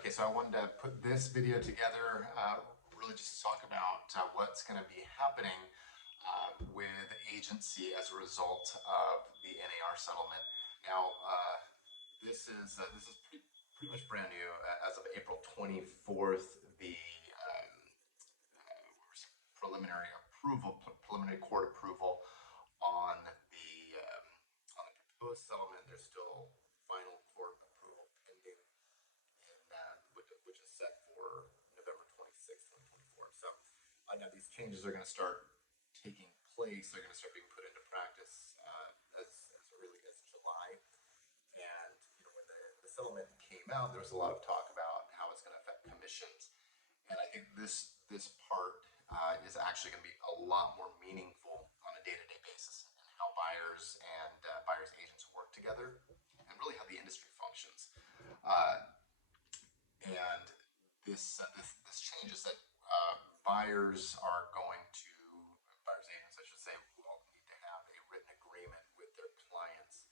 Okay, so I wanted to put this video together, really just to talk about what's going to be happening with agency as a result of the NAR settlement. Now, this is pretty much brand new. As of April 24th, the preliminary court approval on the proposed settlement. There's still final court approval pending, which is set for November 26th, 2024. So now these changes are going to start taking place. They're going to start being put into practice as early as July. And when the settlement came out, there was a lot of talk about how it's going to affect commissions. And I think this part is actually going to be a lot more meaningful on a day-to-day basis, and how buyers and buyers agents work together, and really how the industry functions. And this change is that buyers agents, I should say, will need to have a written agreement with their clients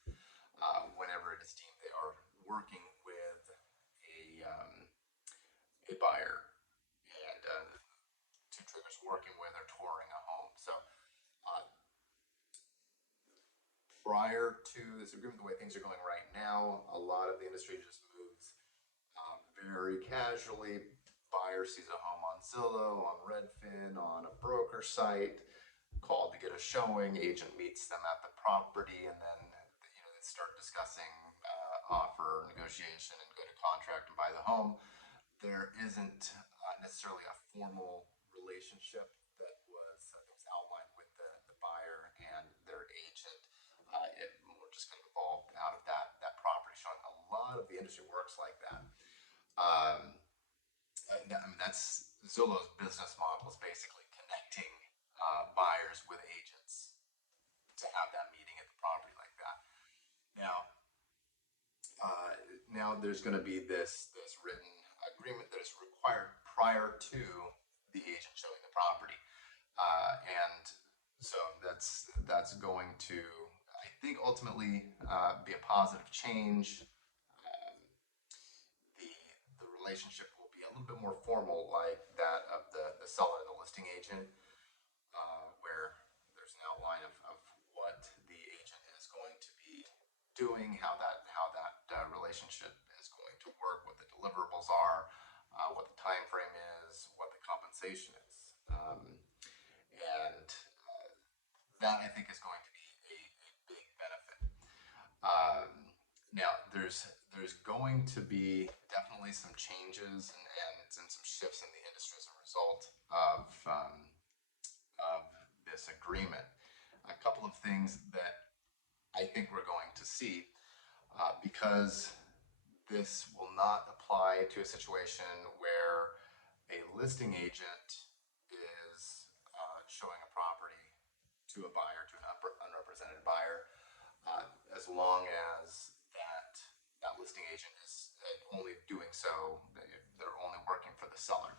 whenever it is deemed they are working with a buyer, and two triggers: working with or touring a home. So prior to this agreement, the way things are going right now, a lot of the industry just moves very casually. Buyer sees a home on Zillow, on Redfin, on a broker site, called to get a showing. Agent meets them at the property, and then they start discussing offer, negotiation, and go to contract and buy the home. There isn't necessarily a formal relationship that was outlined with the buyer and their agent. It more just kind of evolved out of that property showing. A lot of the industry works like that. That's Zillow's business model, is basically connecting buyers with agents to have that meeting at the property like that. Now there's going to be this written agreement that is required prior to the agent showing the property, and so that's going to, I think, ultimately be a positive change. The relationship will be a little bit more formal, like that of the seller and the listing agent, where there's an outline of what the agent is going to be doing, how that relationship is going to work, what the deliverables are, what the time frame is, what the compensation is, and that, I think, is going to be a big benefit. Now, there's going to be definitely some changes and some shifts in the industry as a result of this agreement. A couple of things that I think we're going to see, because this will not apply to a situation where a listing agent is showing a property to a buyer, to an unrepresented buyer, as long as that listing agent is only doing so, they're only working for the seller.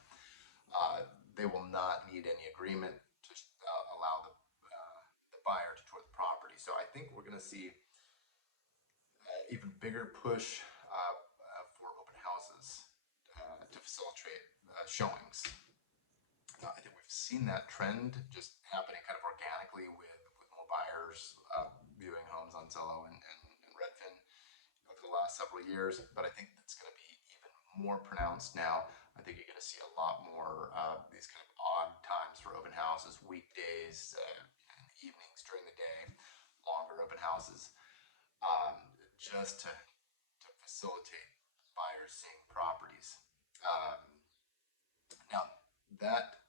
They will not need any agreement to allow the buyer to tour the property. So I think we're going to see even bigger push for open houses to facilitate showings. I think we've seen that trend just happening kind of organically with more buyers viewing homes on Zillow and Redfin over the last several years, but I think that's going to be even more pronounced now. I think you're going to see a lot more these kind of odd times for open houses, weekdays, in the evenings, during the day, longer open houses, just to facilitate buyers seeing properties. Now, that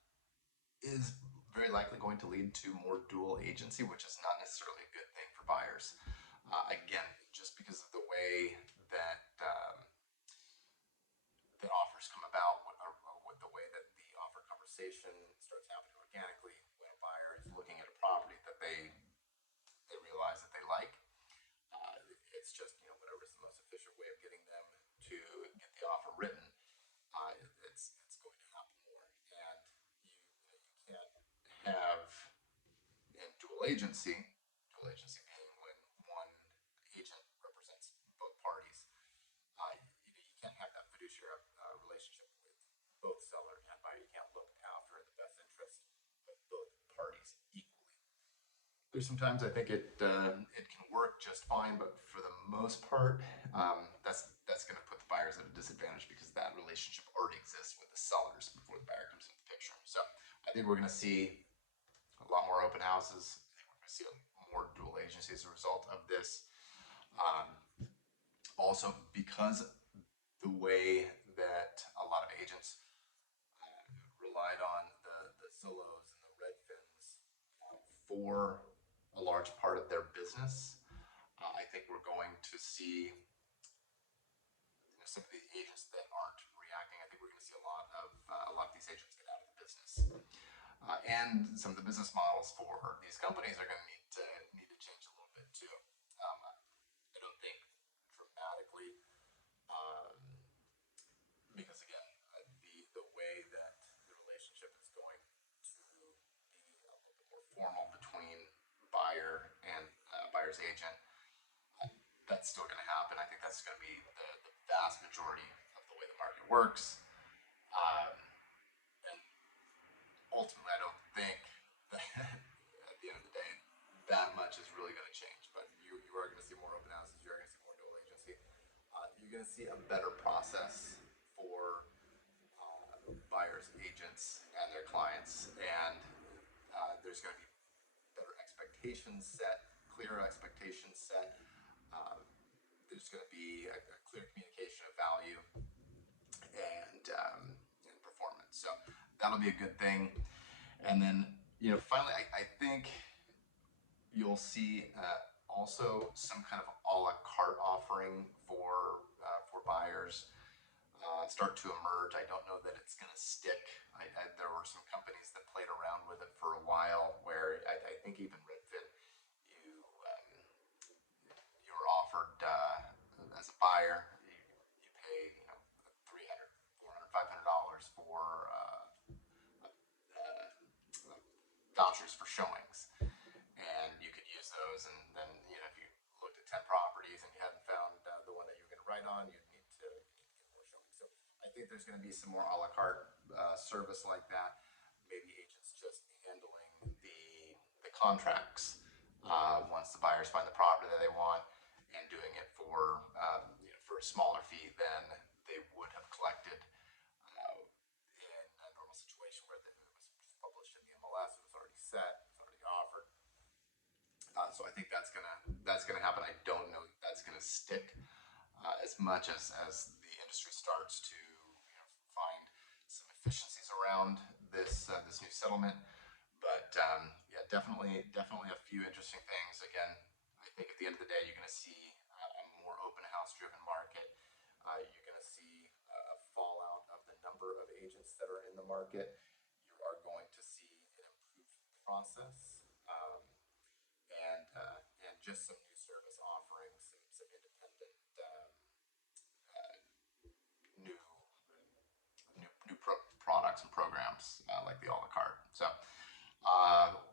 is very likely going to lead to more dual agency, which is not necessarily a good thing for buyers. Again, just because of the way that the offers come about, with the way that the offer conversation starts happening organically when a buyer is looking at a property that they realize that they like. It's just whatever is the most efficient way of getting them to get the offer written. It's going to happen more, and you can't have in dual agency being when one agent represents both parties. You can't have that fiduciary There's sometimes I think it can work just fine, but for the most part, that's going to put the buyers at a disadvantage because that relationship already exists with the sellers before the buyer comes into the picture. So I think we're going to see a lot more open houses. I think we're going to see more dual agency as a result of this. Um, Also, because the way that a lot of agents relied on the solos and the redfins for a large part of their business, I think we're going to see some of the agents that aren't reacting. I think we're going to see a lot of these agents get out of the business, and some of the business models for these companies are going to need to change a little bit too. I don't think dramatically, um, because again, the way that the relationship is going to be a little bit more formal between buyer and buyer's agent, that's still going to happen. I think that's going to be the vast majority of the way the market works. Um, and ultimately, I don't think that at the end of the day, that much is really going to change. But you are going to see more open houses. You're going to see more dual agency. You're going to see a better process for buyers, agents, and their clients. And there's going to be better expectations set, clearer expectations set. Uh, there's going to be a clear communication of value and performance. So that'll be a good thing. And then, finally, I think you'll see also some kind of a la carte offering for buyers start to emerge. I don't know that it's going to stick. There were some companies that played around with it for a while, where I think even Redfin, you you were offered as a buyer, you pay 300, 400, $500 for vouchers for showings, and you could use those. And then if you looked at 10 properties and you hadn't found the one that you were going to write on, you'd need to get more showings. So I think there's going to be some more a la carte service like that. Maybe agents just handling the contracts once the buyers find the property that they want, and doing it for a smaller fee than they would have collected in a normal situation where it was published in the MLS. It was already set. It was already offered. So I think that's gonna happen. I don't know that that's gonna stick as much as the industry starts to find some efficiencies around this new settlement. But yeah, definitely a few interesting things. Again, I think at the end of the day, you're going to see a more open house driven market. You're going to see a fallout of the number of agents that are in the market. You are going to see an improved process, and just some new service offerings, some independent new products and programs like the a la carte. So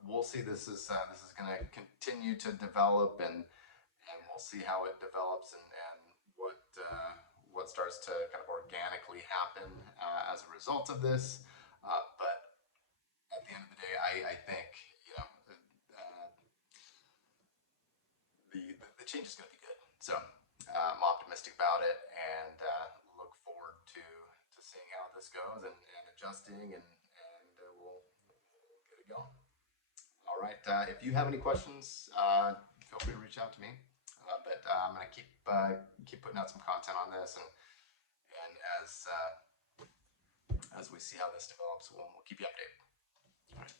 we'll see. This is going to continue to develop, and we'll see how it develops, and what starts to kind of organically happen as a result of this. But at the end of the day, I think the change is going to be good. So I'm optimistic about it, and look forward to seeing how this goes, and adjusting, and we'll get it going. All right. If you have any questions, feel free to reach out to me. But I'm gonna keep putting out some content on this, and as we see how this develops, we'll keep you updated. All right.